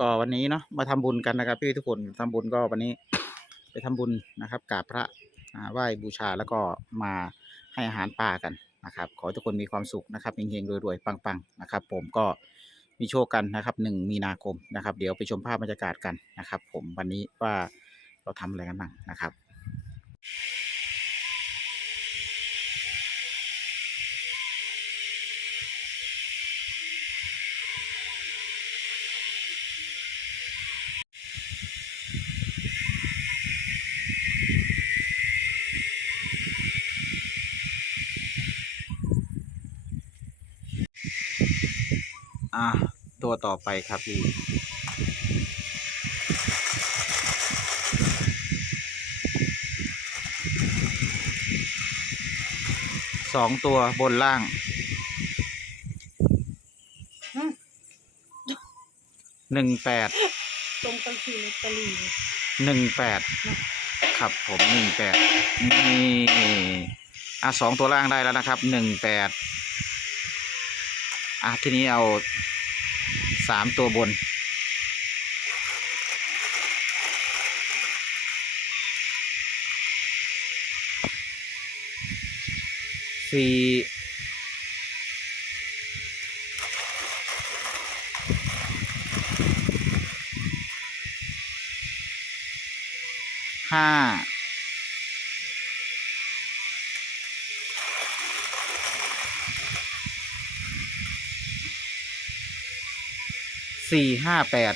ก็วันนี้เนาะมาทำบุญกันนะครับ พี่ทุกคนทำบุญก็วันนี้ ไปทำบุญนะครับกราบพระอ่าไหว้บูชาแล้วก็มาให้อาหารป่ากันนะครับ ขอทุกคนมีความสุขนะครับเฮงๆรวยๆปังๆนะครับ ผมก็มีโชคกันนะครับหนึ่งมีนาคมนะครับ เดี๋ยวไปชมภาพบรรยากาศกันนะครับ ผมวันนี้ว่าเราทำอะไรกันบ้างนะครับ อะตัวต่อไปครับพี่สองตัวบนล่าง หนึ่งแปด ตรงกันคือลอตเตอรี่ หนึ่งแปด ครับผมหนึ่งแปด นี่ อะสองตัวล่างได้แล้วนะครับ หนึ่งแปด อะทีนี้เอาสามตัวบน สี่ห้า สี่ห้าแปด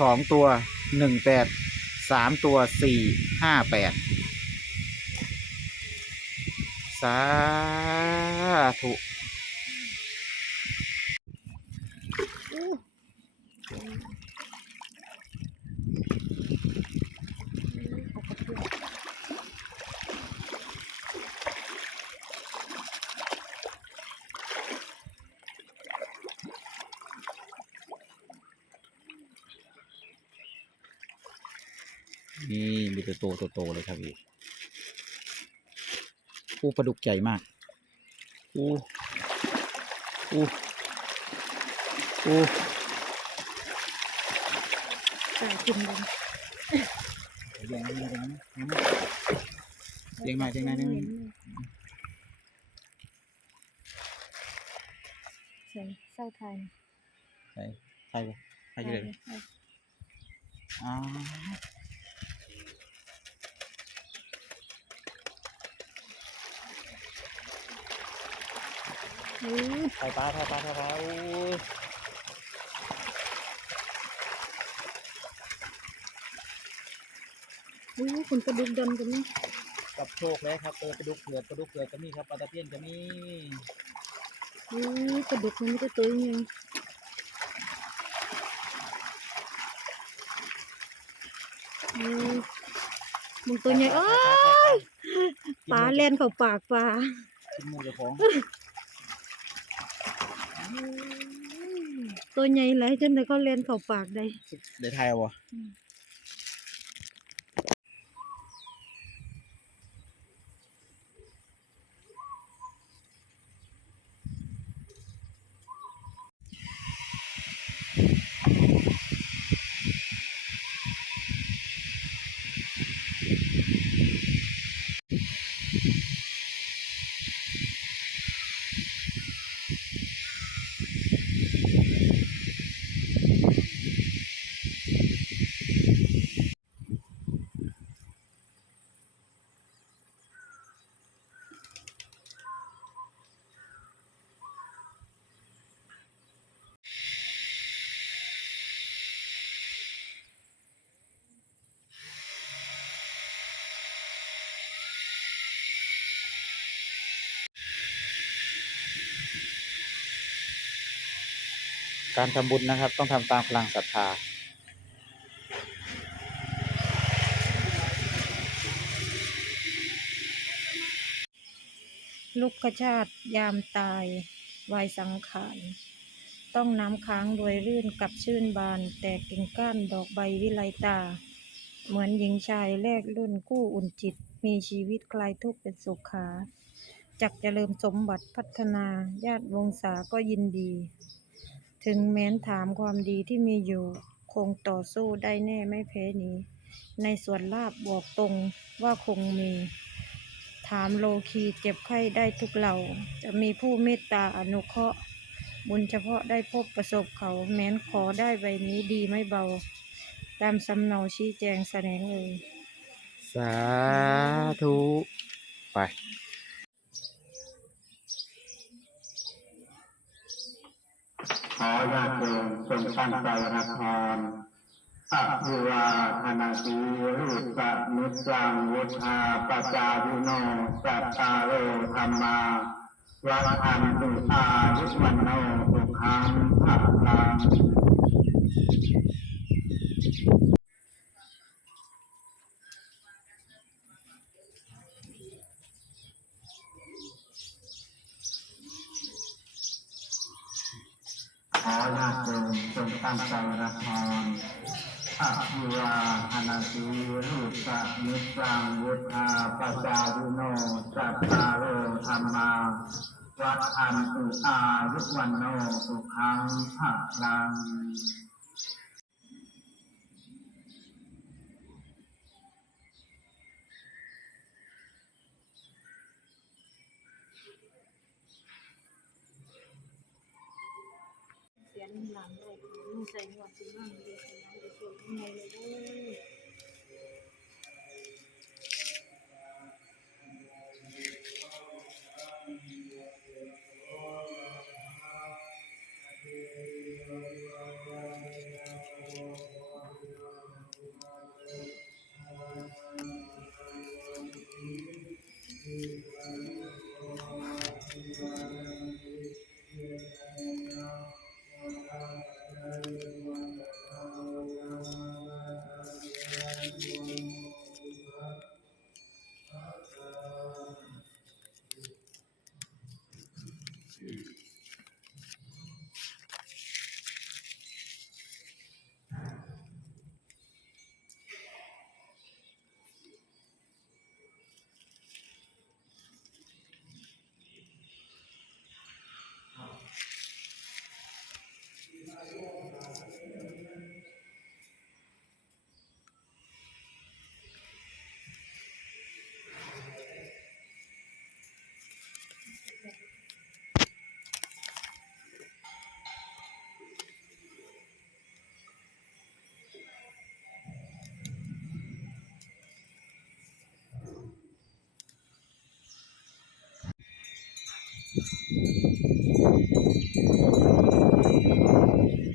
สองตัวหนึ่งแปดสามตัวสี่ห้าแปดสาธุ นี่มีแต่โตโตๆเลยครับพี่อู้ปลาดุกใหญ่มากอู้อู้อู้สายกินเลยเลี้ยงเลี้ยงเลี้ยงหน่อยเลี้ยงหน่อยเลี้ยงหน่อยใส่เศร้าไทยใช่ใช่ปะใช่เลยอ๋อ ถ่ายปลาถ่ายปลาถ่ายปลาโอู้อู้คุณกระดุกดนกันนี่กับโชคเลยครับเออปลาดุกเผือกปลาดุกเผือกก็มีครับปลาตะเพียนก็มีโอู้กระดุกมันไม่ได้ตัวยังอู้มึงตัวใหญ่เอ้ยปลาเล่นเข้าปากปลากินหมูเจ้าของ ตัวใหญ่หลายจนได้เขาเล่นเข้าปากได้เดี๋ยวถ่ายเอาว การทำบุญนะครับ ต้องทำตามพลังศรัทธาลุกขชาติยามตายวายสังขารต้องน้ำค้างรวยรื่นกับชื่นบาน แต่กิ่งก้านดอกใบวิไลตา เหมือนหญิงชายแลกรุ่นกู้อุ่นจิต มีชีวิตคลายทุกข์เป็นสุขา จักเจริญสมบัติพัฒนาญาติวงศาก็ยินดี ถึงแม้นถามความดีที่มีอยู่ คงต่อสู้ได้แน่ไม่แพ้หนี้ ในส่วนลาบบอกตรงว่าคงมี ถามโลคีเจ็บไข้ได้ทุกเหล่า จะมีผู้เมตตาอนุเคราะห์ บุญเฉพาะได้พบประสบเขา แม้นขอได้ใบนี้ดีไม่เบา ตามสำเนาชี้แจงแสดงเลย สาธุ ไป ขอญาติโยมจงตั้งใจรับพรอะภิวาธนาสีรูปะนิจังวุธาปจาวิโนสัตตาโลธรรมาวัฏันตุอายุวันโนสุขังภะลัง ขอญาติโยม จงตั้งใจรับพรอะภิวาหนาสีรูปะนิสังวุธาปจาวิโนสัตตาโรธรรมาวัฏอันตุอายุวันโนสุขังภะลัง นหลังเลยมึงใส่หมวกสีน้ำเลยใส่หลังเลยสวยยังไงเลยด้วย Thank you.